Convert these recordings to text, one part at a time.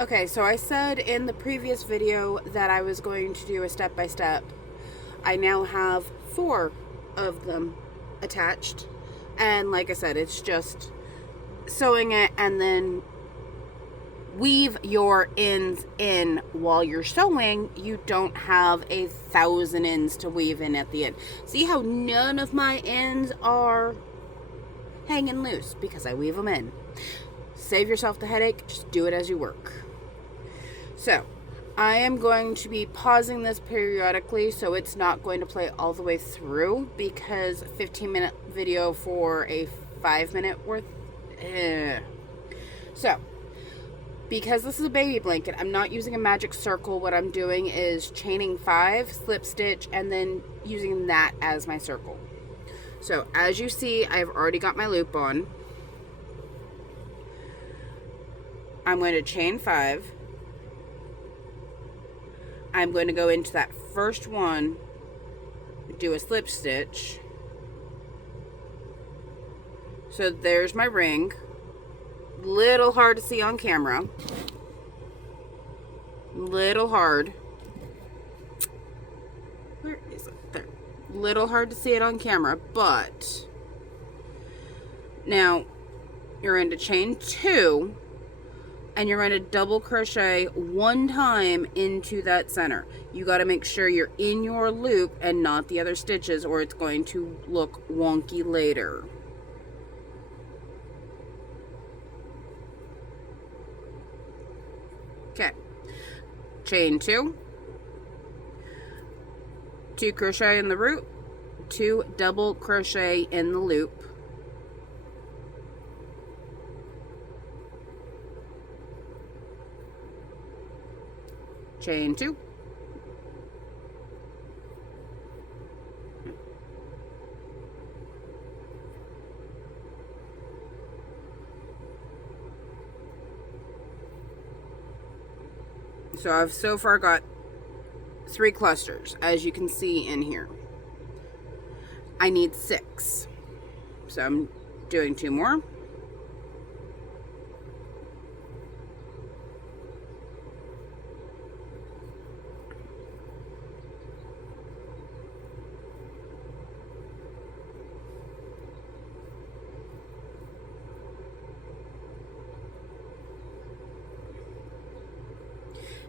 Okay, so I said in the previous video that I was going to do a step-by-step. I now have 4 of them attached. And like I said, it's just sewing it and then weave your ends in while you're sewing. You don't have 1,000 ends to weave in at the end. See how none of my ends are hanging loose? Because I weave them in. Save yourself the headache. Just do it as you work. So, I am going to be pausing this periodically so it's not going to play all the way through, because 15-minute video for a 5-minute worth. So, because this is a baby blanket, I'm not using a magic circle. What I'm doing is chaining 5, slip stitch, and then using that as my circle. So, as you see, I've already got my loop on. I'm going to chain 5. I'm going to go into that first one, do a slip stitch. So there's my ring. Little hard to see on camera. Little hard. Where is it? There. Little hard to see it on camera, but now you're into chain 2. And you're going to double crochet 1 time into that center. You got to make sure you're in your loop and not the other stitches, or it's going to look wonky later. Okay, chain 2, 2 crochet in the root, 2 double crochet in the loop. Chain 2, so I've so far got 3 clusters, as you can see in here. I need 6, so I'm doing 2 more.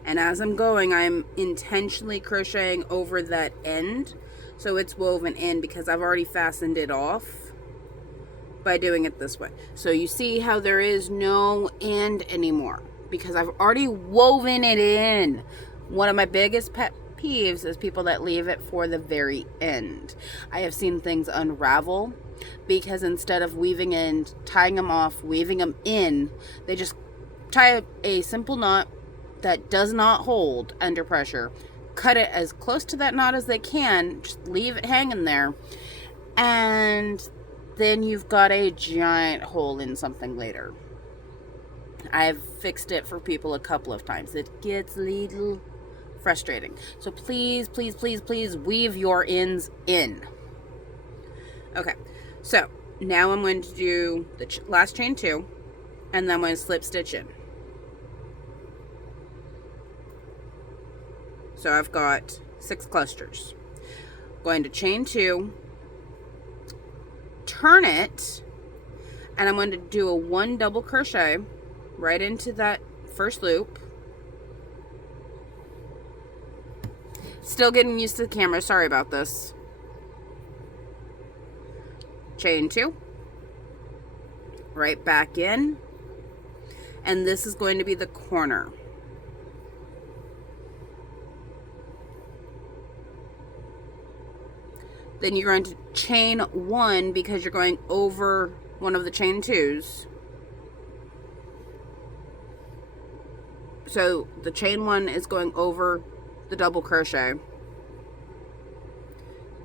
And as I'm going, I'm intentionally crocheting over that end so it's woven in, because I've already fastened it off by doing it this way. So you see how there is no end anymore because I've already woven it in. One of my biggest pet peeves is people that leave it for the very end. I have seen things unravel because instead of weaving and tying them off, weaving them in, they just tie a simple knot that does not hold under pressure, cut it as close to that knot as they can, just leave it hanging there, and then you've got a giant hole in something later. I've fixed it for people a couple of times. It gets a little frustrating. So please, please, please, please weave your ends in. Okay, so now I'm going to do the last chain 2, and then I'm going to slip stitch in. So I've got 6 clusters. Going to chain 2, turn it, and I'm going to do a 1 double crochet right into that first loop. Still getting used to the camera, sorry about this. Chain 2, right back in, and this is going to be the corner. Then you're going to chain 1 because you're going over one of the chain 2s. So the chain 1 is going over the double crochet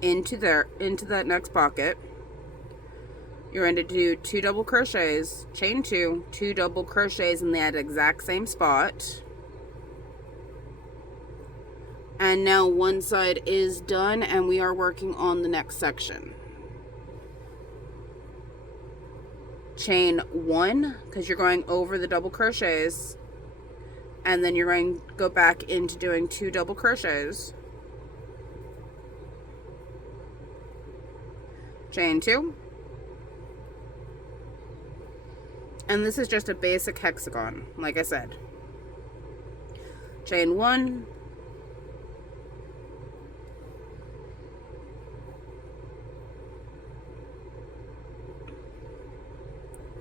into that next pocket. You're going to do 2 double crochets, chain 2, 2 double crochets in that exact same spot. And now one side is done and we are working on the next section. Chain 1 because you're going over the double crochets, and then you're going to go back into doing 2 double crochets, chain 2, and this is just a basic hexagon, like I said. Chain 1,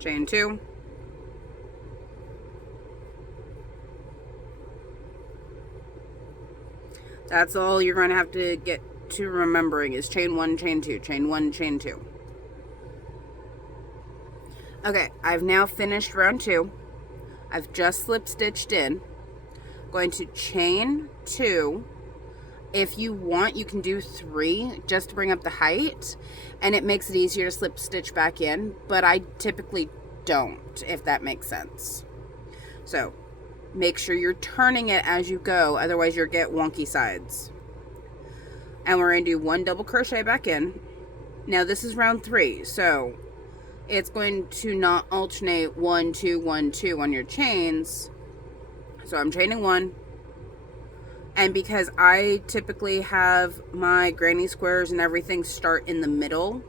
chain 2, that's all you're going to have to get to remembering is chain 1, chain 2, chain 1, chain 2. Okay, I've now finished round 2. I've just slip stitched in. Going to chain 2. If you want, you can do 3 just to bring up the height, and it makes it easier to slip stitch back in, but I typically don't, if that makes sense. So make sure you're turning it as you go, otherwise you'll get wonky sides. And we're going to do 1 double crochet back in. Now this is round 3, so it's going to not alternate 1, 2, 1, 2 on your chains. So I'm chaining 1. And because I typically have my granny squares and everything start in the middle,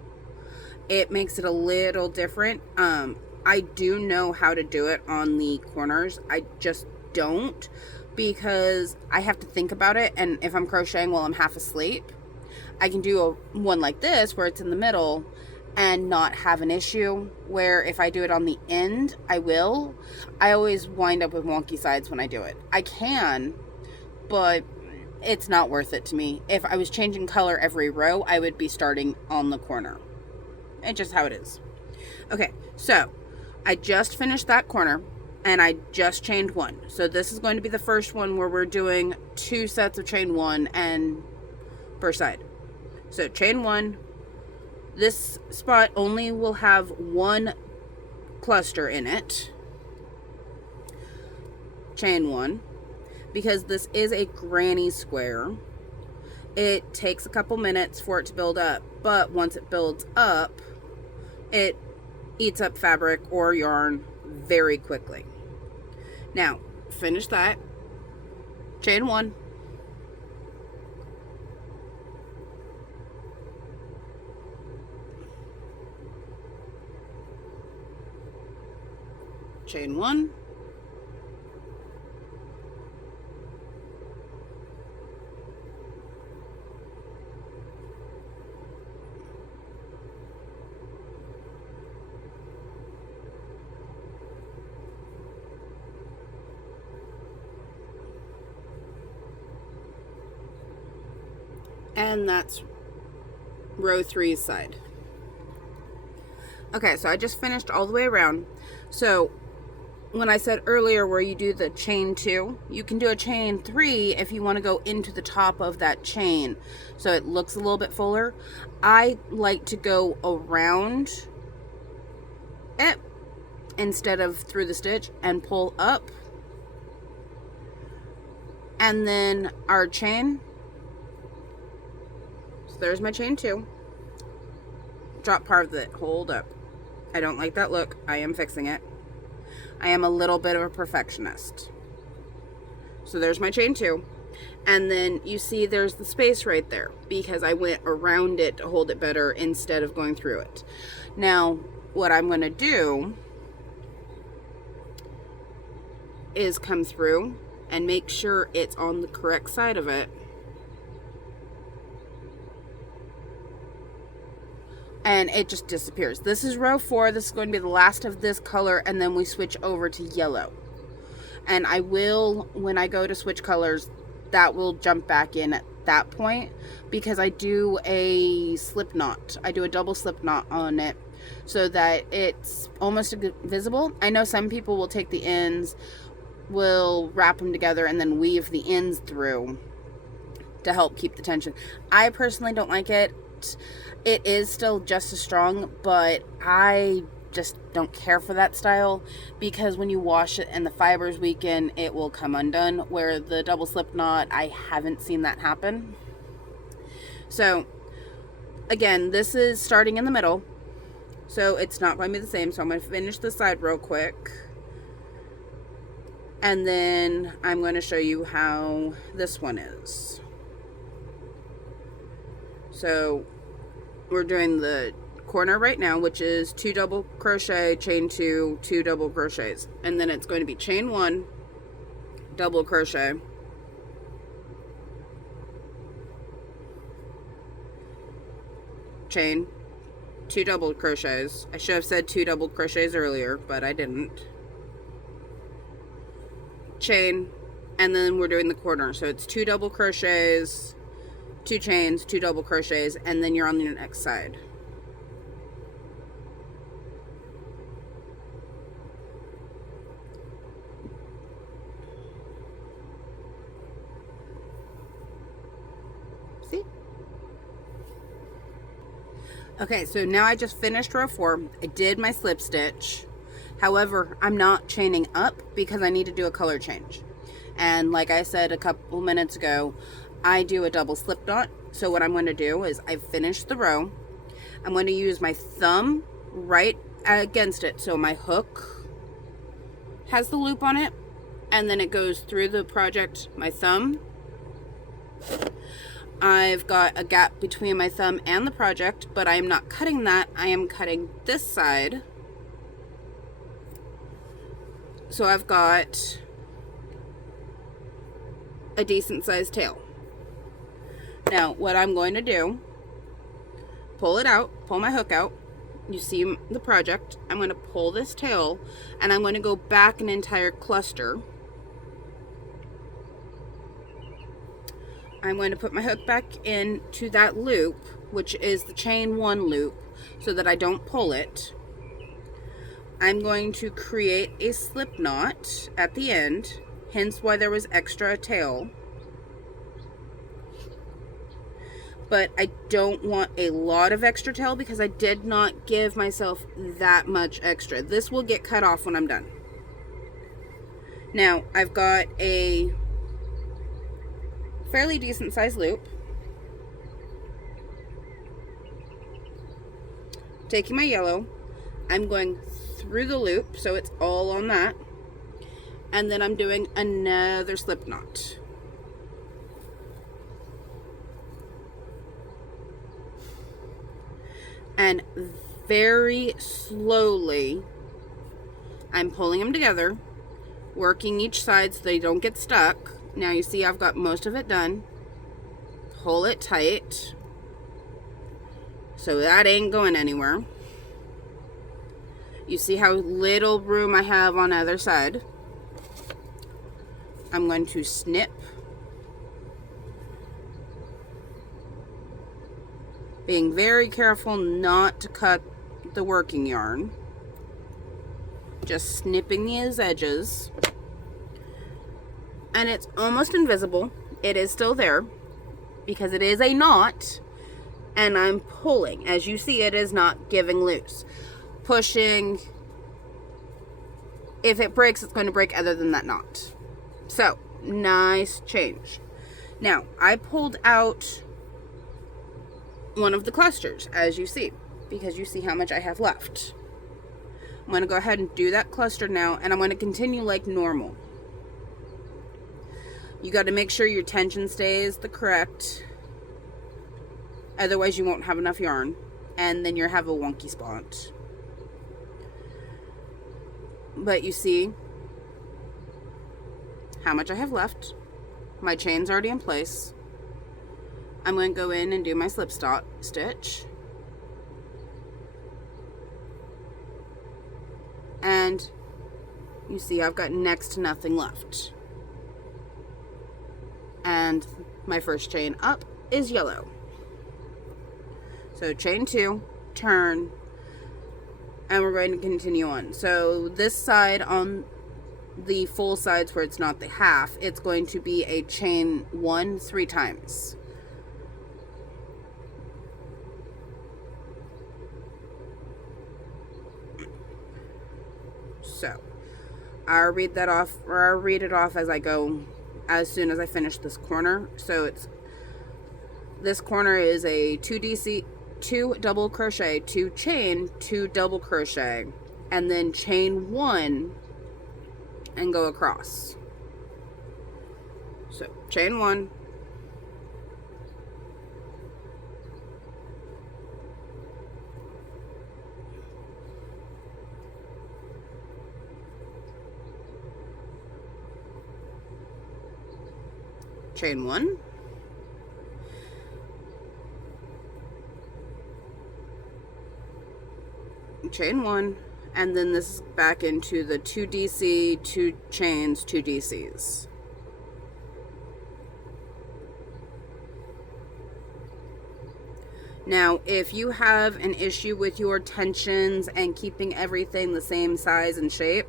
it makes it a little different. I do know how to do it on the corners. I just don't, because I have to think about it. And if I'm crocheting while I'm half asleep, I can do one like this where it's in the middle and not have an issue, where if I do it on the end, I always wind up with wonky sides when I do it. I can, but it's not worth it to me. If I was changing color every row, I would be starting on the corner. It's just how it is. Okay, so I just finished that corner and I just chained 1. So this is going to be the first one where we're doing 2 sets of chain 1 and per side. So chain 1. This spot only will have 1 cluster in it. Chain 1. Because this is a granny square, it takes a couple minutes for it to build up, but once it builds up, it eats up fabric or yarn very quickly. Now, finish that. Chain 1. Chain 1. And that's row 3's side. Okay, so I just finished all the way around. So when I said earlier where you do the chain 2, you can do a chain 3 if you want to go into the top of that chain so it looks a little bit fuller. I like to go around it instead of through the stitch and pull up, and then our chain. So there's my chain 2. Drop part of it. Hold up. I don't like that look. I am fixing it. I am a little bit of a perfectionist. So there's my chain 2. And then you see there's the space right there because I went around it to hold it better instead of going through it. Now, what I'm going to do is come through and make sure it's on the correct side of it. And it just disappears. This is row 4. This is going to be the last of this color, and then we switch over to yellow. And I will, when I go to switch colors, that will jump back in at that point, because I do a slip knot. I do a double slip knot on it so that it's almost visible. I know some people will take the ends, will wrap them together, and then weave the ends through to help keep the tension. I personally don't like it. It is still just as strong, but I just don't care for that style, because when you wash it and the fibers weaken, it will come undone, where the double slip knot, I haven't seen that happen. So again, this is starting in the middle, so it's not going to be the same. So I'm going to finish this side real quick. And then I'm going to show you how this one is. So we're doing the corner right now, which is 2 double crochet, chain 2, 2 double crochets, and then it's going to be chain 1, double crochet, chain 2 double crochets. I should have said 2 double crochets earlier, but I didn't. Chain, and then we're doing the corner, so it's 2 double crochets, 2 chains, 2 double crochets, and then you're on the next side. See? Okay, so now I just finished row 4. I did my slip stitch. However, I'm not chaining up because I need to do a color change. And like I said a couple minutes ago, I do a double slip knot. So what I'm going to do is I've finished the row. I'm going to use my thumb right against it. So my hook has the loop on it, and then it goes through the project, my thumb. I've got a gap between my thumb and the project, but I am not cutting that. I am cutting this side. So I've got a decent sized tail. Now what I'm going to do, pull it out, pull my hook out. You see the project. I'm going to pull this tail and I'm going to go back an entire cluster. I'm going to put my hook back into that loop, which is the chain 1 loop, so that I don't pull it. I'm going to create a slip knot at the end, hence why there was extra tail. But I don't want a lot of extra tail because I did not give myself that much extra. This will get cut off when I'm done. Now, I've got a fairly decent sized loop. Taking my yellow, I'm going through the loop so it's all on that, and then I'm doing another slip knot. And very slowly I'm pulling them together, working each side so they don't get stuck. Now you see I've got most of it done. Pull it tight so that ain't going anywhere. You see how little room I have on the other side. I'm going to snip, being very careful not to cut the working yarn, just snipping these edges, and it's almost invisible. It is still there because it is a knot, and I'm pulling. As you see, it is not giving loose. Pushing. If it breaks, it's going to break other than that knot. So, nice change. Now, I pulled out one of the clusters, as you see, because you see how much I have left. I'm going to go ahead and do that cluster now, and I'm going to continue like normal. You got to make sure your tension stays the correct, otherwise you won't have enough yarn, and then you'll have a wonky spot. But you see how much I have left. My chain's already in place. I'm going to go in and do my slip stitch. And you see I've got next to nothing left. And my first chain up is yellow. So chain 2, turn, and we're going to continue on. So this side, on the full sides where it's not the half, it's going to be a chain 1 3 times. So I'll read that off, or I'll read it off as I go, as soon as I finish this corner. So it's, this corner is a 2 double crochet, 2 chain, 2 double crochet, and then chain 1 and go across. So chain 1, chain 1, chain 1, and then this is back into the 2 DC, 2 chains, 2 DCs. Now, if you have an issue with your tensions and keeping everything the same size and shape,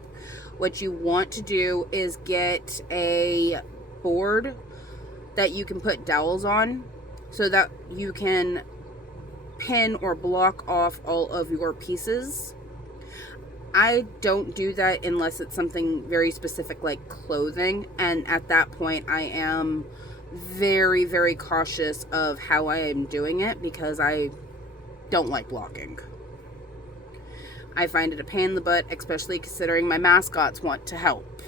what you want to do is get a board that you can put dowels on so that you can pin or block off all of your pieces. I don't do that unless it's something very specific like clothing, and at that point I am very, very cautious of how I am doing it because I don't like blocking. I find it a pain in the butt, especially considering my mascots want to help.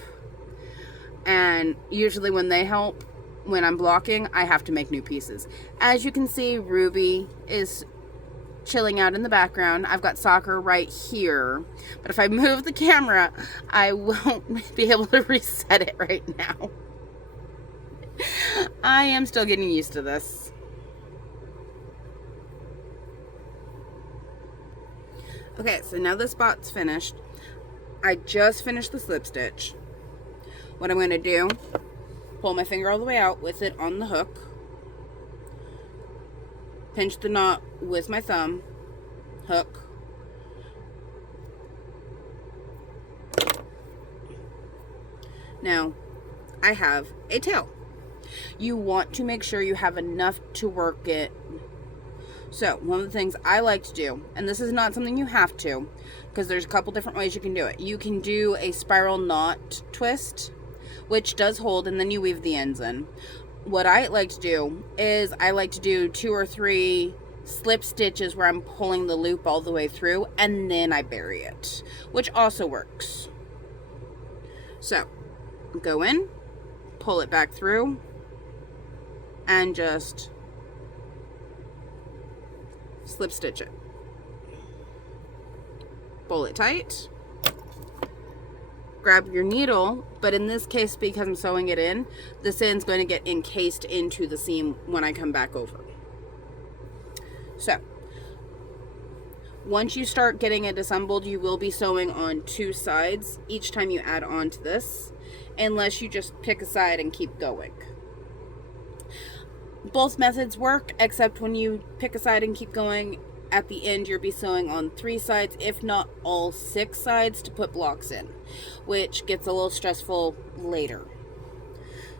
And usually when they help, when I'm blocking, I have to make new pieces. As you can see, Ruby is chilling out in the background. I've got Soccer right here, but if I move the camera, I won't be able to reset it right now. I am still getting used to this. Okay, so now this spot's finished. I just finished the slip stitch. What I'm going to do, pull my finger all the way out with it on the hook, pinch the knot with my thumb, hook, now I have a tail. You want to make sure you have enough to work it. So one of the things I like to do, and this is not something you have to, because there's a couple different ways you can do it. You can do a spiral knot twist, which does hold, and then you weave the ends in. What I like to do is I like to do 2 or 3 slip stitches where I'm pulling the loop all the way through, and then I bury it, which also works. So go in, pull it back through, and just slip stitch it. Pull it tight. Grab your needle, but in this case, because I'm sewing it in, this end's going to get encased into the seam when I come back over. So, once you start getting it assembled, you will be sewing on 2 sides each time you add on to this, unless you just pick a side and keep going. Both methods work, except when you pick a side and keep going, at the end you'll be sewing on 3 sides, if not all 6 sides, to put blocks in, which gets a little stressful later.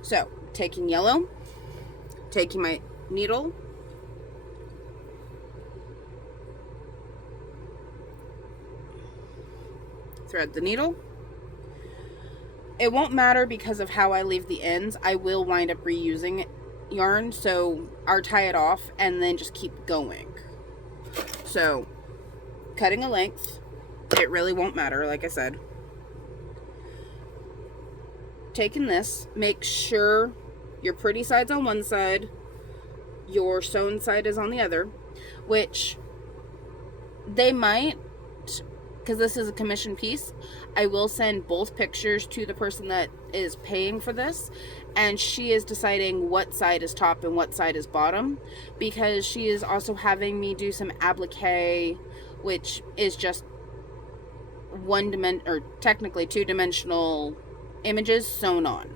So, taking yellow, taking my needle, thread the needle. It won't matter because of how I leave the ends. I will wind up reusing yarn, so I'll tie it off and then just keep going. So, cutting a length, it really won't matter, like I said. Taking this, make sure your pretty side's on one side, your sewn side is on the other, which they might, because this is a commission piece, I will send both pictures to the person that is paying for this, and she is deciding what side is top and what side is bottom, because she is also having me do some applique, which is just technically 2-dimensional images sewn on.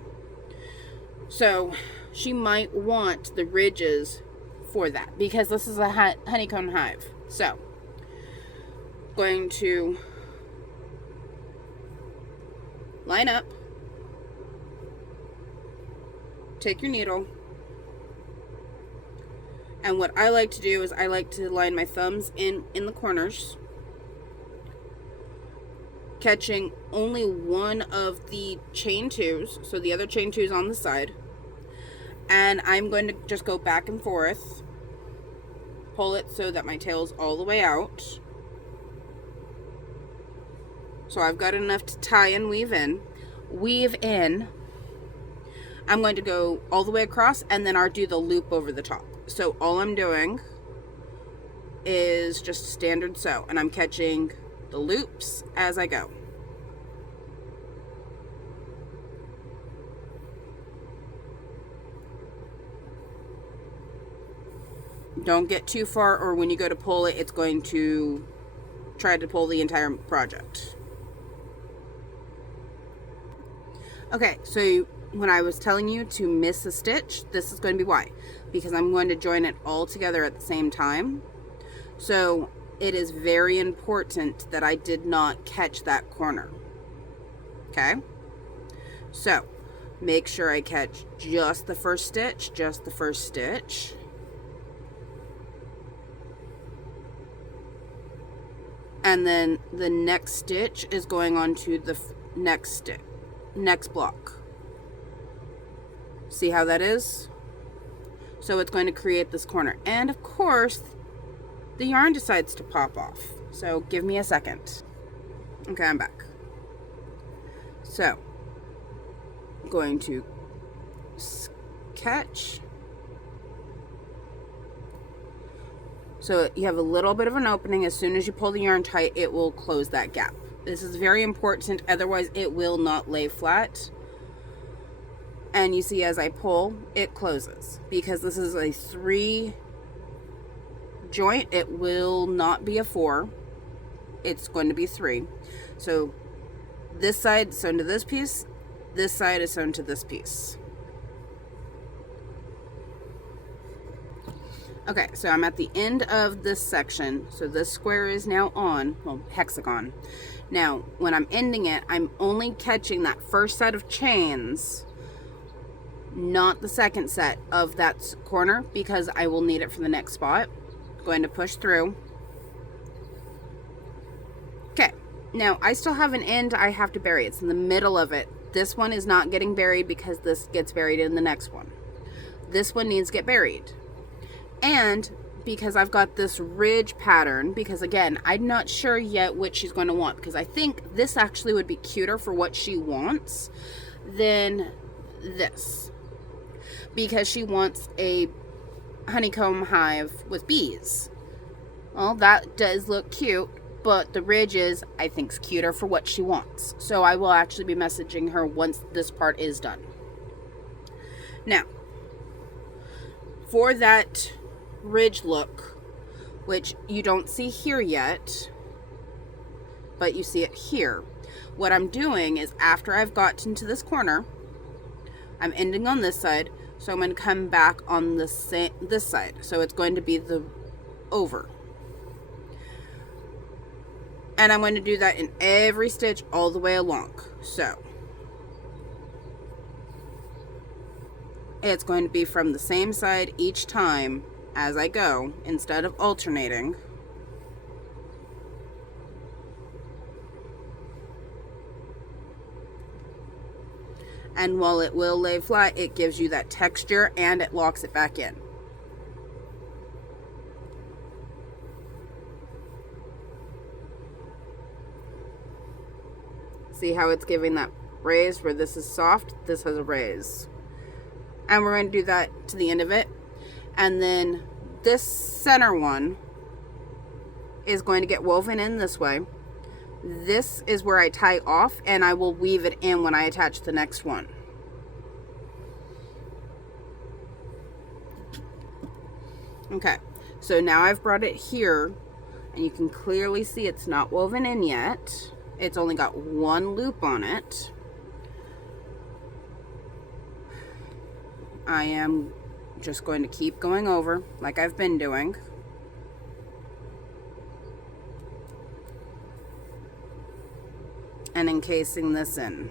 So she might want the ridges for that, because this is a honeycomb hive. So going to line up, take your needle, and what I like to do is I like to line my thumbs in the corners, catching only one of the chain 2s, so the other chain 2's on the side, and I'm going to just go back and forth, pull it so that my tail's all the way out. So I've got enough to tie and weave in. weave in, I'm going to go all the way across and then I'll do the loop over the top. So all I'm doing is just standard sew, and I'm catching the loops as I go. Don't get too far, or when you go to pull it, it's going to try to pull the entire project. Okay, so when I was telling you to miss a stitch, this is going to be why. Because I'm going to join it all together at the same time. So it is very important that I did not catch that corner. Okay? So make sure I catch just the first stitch, just the first stitch. And then the next stitch is going on to the next block. See how that is? So it's going to create this corner. And of course, the yarn decides to pop off. So give me a second. Okay, I'm back. So, I'm going to catch. So you have a little bit of an opening. As soon as you pull the yarn tight, it will close that gap. This is very important, otherwise it will not lay flat. And you see as I pull, it closes. Because this is a 3 joint, it will not be a 4. It's going to be 3. So this side is sewn to this piece, this side is sewn to this piece. Okay, so I'm at the end of this section. So this square is now on, well, hexagon. Now, when I'm ending it, I'm only catching that first set of chains, not the second set of that corner, because I will need it for the next spot. Going to push through. Okay, now I still have an end I have to bury. It's in the middle of it. This one is not getting buried because this gets buried in the next one. This one needs to get buried. And because I've got this ridge pattern, because again, I'm not sure yet what she's going to want, because I think this actually would be cuter for what she wants than this. Because she wants a honeycomb hive with bees. Well, that does look cute, but the ridge is, I think, cuter for what she wants. So I will actually be messaging her once this part is done. Now, for that ridge look, which you don't see here yet, but you see it here, what I'm doing is after I've gotten to this corner, I'm ending on this side, so I'm going to come back on this side. So it's going to be the over. And I'm going to do that in every stitch all the way along. So it's going to be from the same side each time as I go, instead of alternating. And while it will lay flat, it gives you that texture and it locks it back in. See how it's giving that raise where this is soft, this has a raise. And we're going to do that to the end of it. And then this center one is going to get woven in this way. This is where I tie off, and I will weave it in when I attach the next one. Okay, so now I've brought it here, and you can clearly see it's not woven in yet. It's only got one loop on it. I am just going to keep going over like I've been doing. And encasing this in.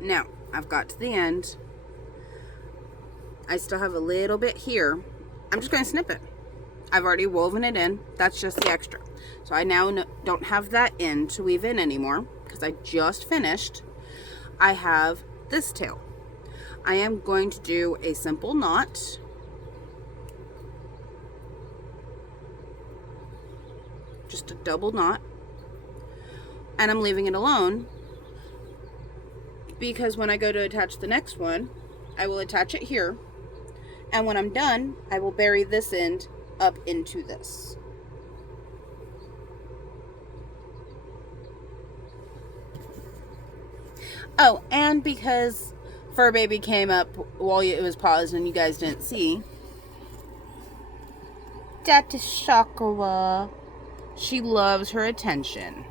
Now, I've got to the end. I still have a little bit here. I'm just going to snip it. I've already woven it in. That's just the extra. So I now don't have that in to weave in anymore because I just finished. I have this tail. I am going to do a simple knot. Just a double knot. And I'm leaving it alone because when I go to attach the next one, I will attach it here. And when I'm done, I will bury this end up into this. Oh, and because Fur Baby came up while it was paused and you guys didn't see, that is Shakawa. She loves her attention.